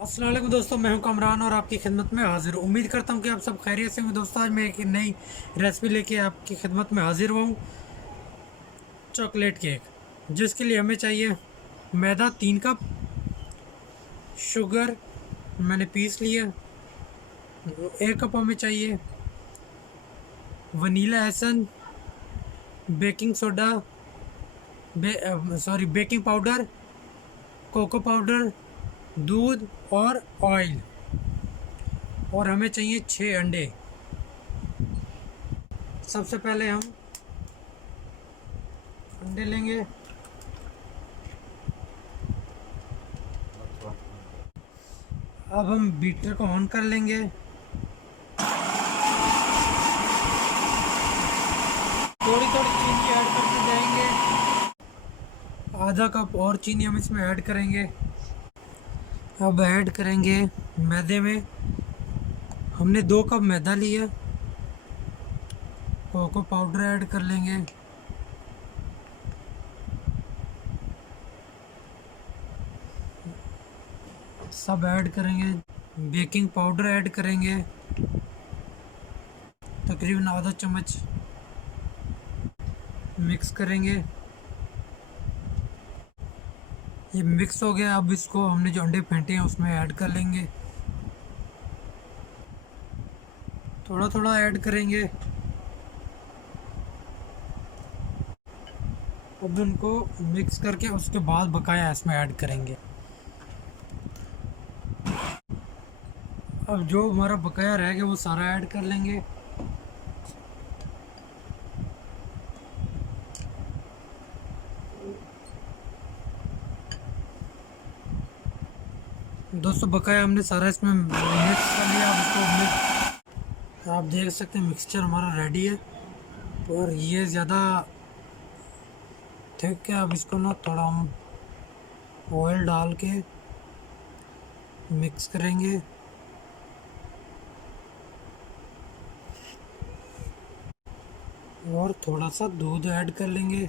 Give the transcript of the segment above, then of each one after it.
अस्सलाम वालेकुम दोस्तों, मैं हूं कमरान और आपकी खिदमत में हाजिर हूं। उम्मीद करता हूं कि आप सब खैरियत से होंगे। दोस्तों, आज मैं एक नई रेसिपी लेके आपकी खिदमत में हाजिर हुआ हूं। चॉकलेट केक, जिसके लिए हमें चाहिए मैदा 3 कप, शुगर मैंने पीस लिया 1 कप, हमें चाहिए vanilla essence, baking soda, baking powder, cocoa powder, दूध और ऑयल। और हमें चाहिए 6 अंडे। सबसे पहले हम अंडे लेंगे। अब हम बीटर को ऑन कर लेंगे। थोड़ी थोड़ी चीनी ऐड करते जाएंगे। आधा कप और चीनी हम इसमें ऐड करेंगे। अब ऐड करेंगे मैदे में। हमने 2 कप मैदा लिया। कोको पाउडर ऐड कर लेंगे। सब ऐड करेंगे। बेकिंग पाउडर ऐड करेंगे, तकरीबन आधा चम्मच। मिक्स करेंगे। ये मिक्स हो गया। अब इसको हमने जो अंडे फेंटे हैं उसमें ऐड कर लेंगे। थोड़ा थोड़ा ऐड करेंगे। अब उनको मिक्स करके उसके बाद बकाया इसमें ऐड करेंगे। अब जो हमारा बकाया रह गया वो सारा ऐड कर लेंगे। दोस्तों, बकाया हमने सारा इसमें मिक्स कर लिया। अब इसको मिक्स, आप देख सकते हैं मिक्सचर हमारा रेडी है। और ये ज़्यादा थिक है। अब इसको ना थोड़ा हम ऑयल डाल के मिक्स करेंगे। और थोड़ा सा दूध ऐड कर लेंगे।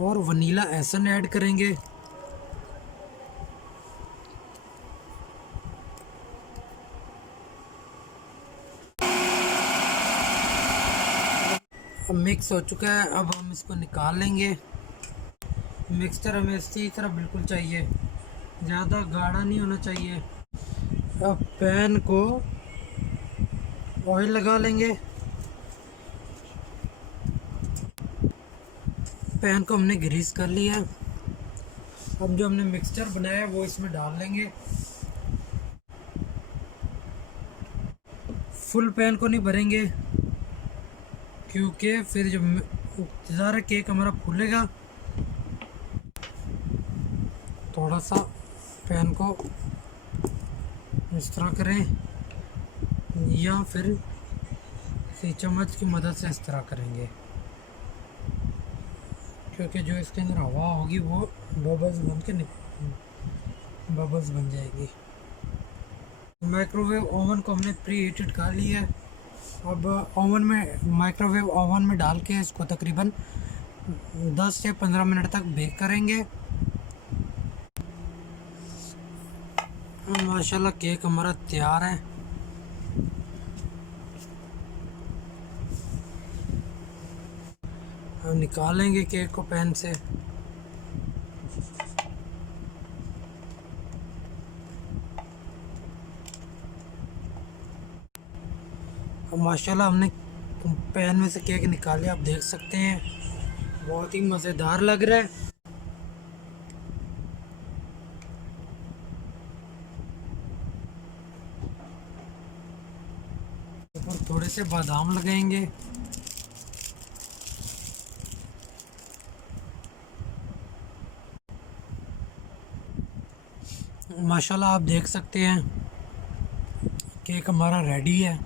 और वनीला एसन ऐड करेंगे। अब मिक्स हो चुका है। अब हम इसको निकाल लेंगे। मिक्सचर हमें इसी तरह बिल्कुल चाहिए, ज़्यादा गाढ़ा नहीं होना चाहिए। अब पैन को ऑयल लगा लेंगे। पैन को हमने ग्रीस कर लिया। अब जो हमने मिक्सचर बनाया है वो इसमें डाल लेंगे। फुल पैन को नहीं भरेंगे, क्योंकि फिर जब ज़्यादा केक हमारा फूलेगा। थोड़ा सा पैन को इस तरह करें, या फिर इसी चम्मच की मदद से इस तरह करेंगे, क्योंकि जो इसके अंदर हवा होगी वो बबल्स बन जाएगी। माइक्रोवेव ओवन को हमने प्री हीटेड कर लिया है। अब माइक्रोवेव ओवन में डाल के इसको तकरीबन 10 से 15 मिनट तक बेक करेंगे। माशाल्लाह केक हमारा तैयार है। हम निकालेंगे केक को पैन से। माशाल्लाह हमने पैन में से केक निकाले, आप देख सकते हैं बहुत ही मज़ेदार लग रहा है। ऊपर थोड़े से बादाम लगाएंगे। माशाल्लाह आप देख सकते हैं केक हमारा रेडी है।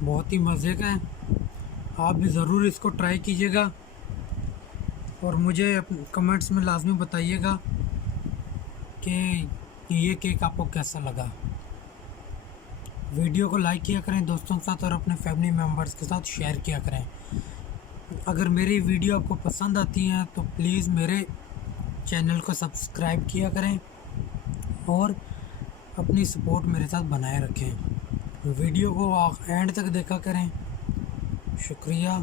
बहुत ही मज़े का है। आप भी ज़रूर इसको ट्राई कीजिएगा और मुझे कमेंट्स में लाजमी बताइएगा कि ये केक आपको कैसा लगा। वीडियो को लाइक किया करें दोस्तों के साथ और अपने फैमिली मेम्बर्स के साथ शेयर किया करें। अगर मेरी वीडियो आपको पसंद आती हैं तो प्लीज़ मेरे चैनल को सब्सक्राइब किया करें और अपनी सपोर्ट मेरे साथ बनाए रखें। वीडियो को एंड तक देखा करें। शुक्रिया।